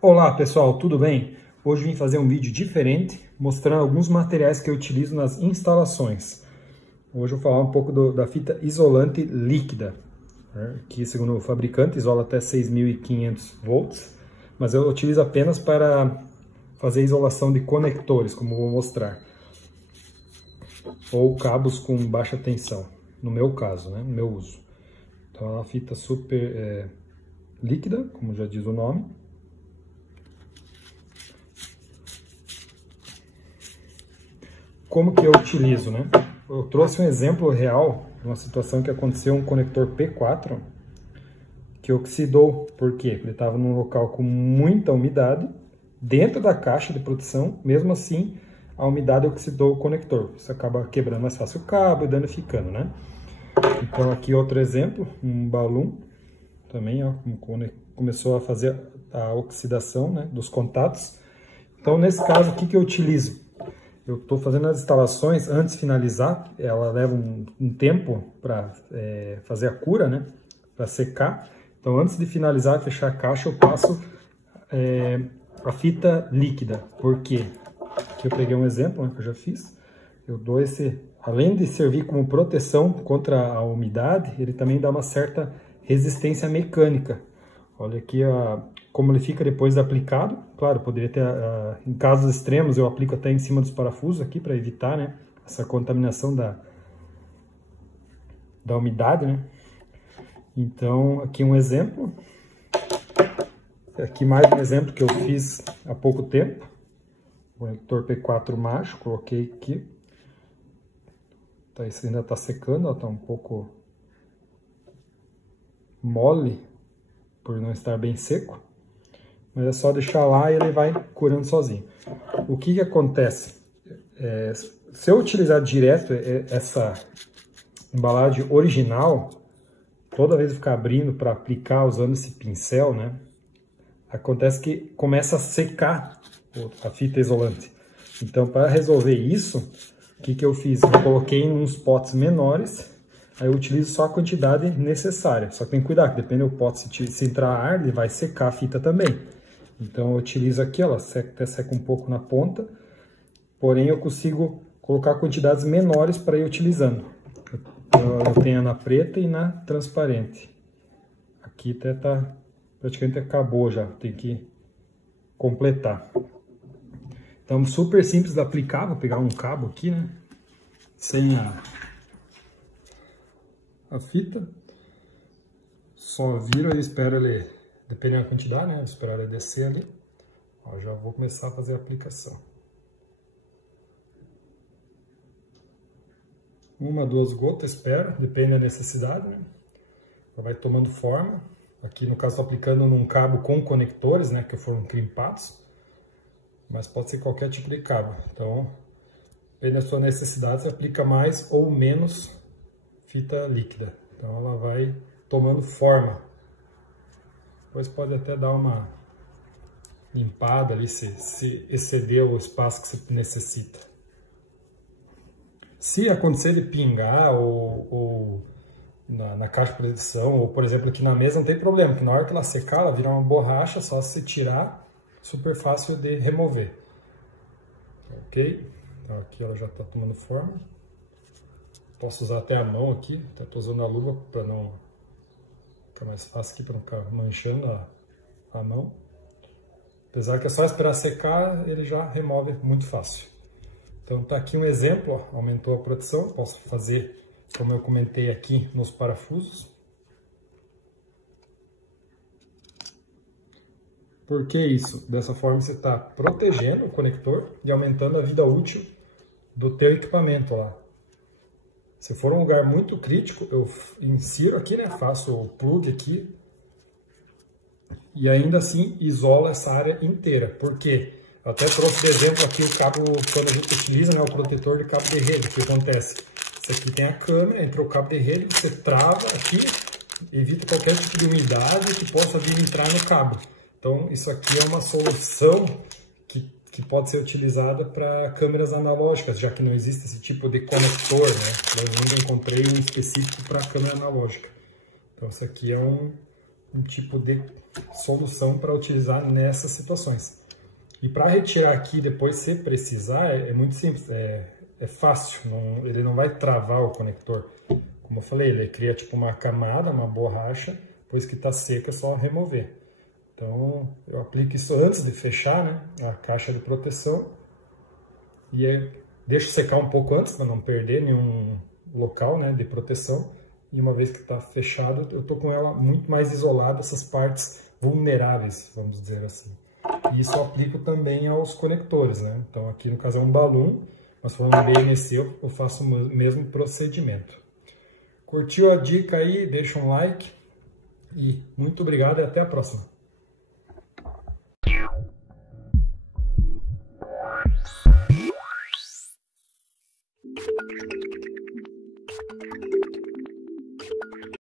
Olá pessoal, tudo bem? Hoje vim fazer um vídeo diferente, mostrando alguns materiais que eu utilizo nas instalações. Hoje eu vou falar um pouco da fita isolante líquida, né? Que segundo o fabricante isola até 6.500 volts, mas eu utilizo apenas para fazer isolação de conectores, como eu vou mostrar, ou cabos com baixa tensão, no meu caso, né? No meu uso. Então é uma fita super líquida, como já diz o nome. Como que eu utilizo, né? Eu trouxe um exemplo real de uma situação que aconteceu, um conector P4 que oxidou. Por quê? Porque ele estava num local com muita umidade, dentro da caixa de proteção, mesmo assim a umidade oxidou o conector. Isso acaba quebrando mais fácil o cabo e danificando, né? Então aqui outro exemplo, um balão também, ó, começou a fazer a oxidação, né, dos contatos. Então nesse caso, o que eu utilizo? Eu estou fazendo as instalações, antes de finalizar, ela leva um tempo para fazer a cura, né? Para secar. Então, antes de finalizar e fechar a caixa, eu passo a fita líquida. Por quê? Aqui eu peguei um exemplo, né, que eu já fiz. Eu dou esse, além de servir como proteção contra a umidade, ele também dá uma certa resistência mecânica. Olha aqui como ele fica depois de aplicado. Claro, poderia ter, em casos extremos, eu aplico até em cima dos parafusos aqui para evitar, né, essa contaminação da umidade, né? Então, aqui um exemplo. Aqui mais um exemplo que eu fiz há pouco tempo. O conector P4 macho, coloquei aqui. Tá, isso ainda está secando, está um pouco mole, por não estar bem seco. Mas é só deixar lá e ele vai curando sozinho. O que acontece? Se eu utilizar direto essa embalagem original, toda vez eu ficar abrindo para aplicar usando esse pincel, né? Acontece que começa a secar a fita isolante. Então, para resolver isso, o que eu fiz? Eu coloquei em uns potes menores. Aí eu utilizo só a quantidade necessária. Só que tem que cuidar, que depende do pote, se entrar ar, ele vai secar a fita também. Então eu utilizo aqui, ela até seca um pouco na ponta, porém eu consigo colocar quantidades menores para ir utilizando. Eu tenho na preta e na transparente. Aqui até tá, praticamente acabou já, tem que completar. Então super simples de aplicar, vou pegar um cabo aqui, né? Sem a fita, só viro e espero ele, dependendo da quantidade, né? Esperar ele descer ali. Ó, já vou começar a fazer a aplicação. 1, 2 gotas, espero, depende da necessidade, né? Ela vai tomando forma. Aqui no caso estou aplicando num cabo com conectores, né? Que foram crimpados, mas pode ser qualquer tipo de cabo. Então, depende da sua necessidade, você aplica mais ou menos fita líquida. Então ela vai tomando forma. Depois pode até dar uma limpada ali se exceder o espaço que você necessita. Se acontecer de pingar ou na caixa de proteção, ou por exemplo aqui na mesa, não tem problema, porque na hora que ela secar, ela vira uma borracha, só se tirar, super fácil de remover. Ok? Então aqui ela já está tomando forma. Posso usar até a mão aqui, até estou usando a luva para não ficar mais fácil aqui, para não ficar manchando a mão. Apesar que é só esperar secar, ele já remove muito fácil. Então tá aqui um exemplo, ó, aumentou a proteção, posso fazer como eu comentei aqui nos parafusos. Por que isso? Dessa forma você está protegendo o conector e aumentando a vida útil do teu equipamento lá. Se for um lugar muito crítico, eu insiro aqui, né? Faço o plug aqui e ainda assim isola essa área inteira. Por quê? Eu até trouxe de exemplo aqui o cabo, quando a gente utiliza, né, o protetor de cabo de rede. O que acontece? Esse aqui tem a câmera, entrou o cabo de rede, você trava aqui, evita qualquer tipo de umidade que possa vir entrar no cabo. Então isso aqui é uma solução que pode ser utilizada para câmeras analógicas, já que não existe esse tipo de conector, né? Eu ainda encontrei um específico para câmera analógica. Então isso aqui é um tipo de solução para utilizar nessas situações. E para retirar aqui depois, se precisar, é muito simples, é fácil, ele não vai travar o conector. Como eu falei, ele cria tipo uma camada, uma borracha, depois que está seca é só remover. Então eu aplico isso antes de fechar, né, a caixa de proteção e deixo secar um pouco antes para não perder nenhum local, né, de proteção. E uma vez que está fechado, eu estou com ela muito mais isolada, essas partes vulneráveis, vamos dizer assim. E isso eu aplico também aos conectores, né? Então aqui no caso é um balloon, mas falando BNC eu faço o mesmo procedimento. Curtiu a dica aí? Deixa um like e muito obrigado e até a próxima.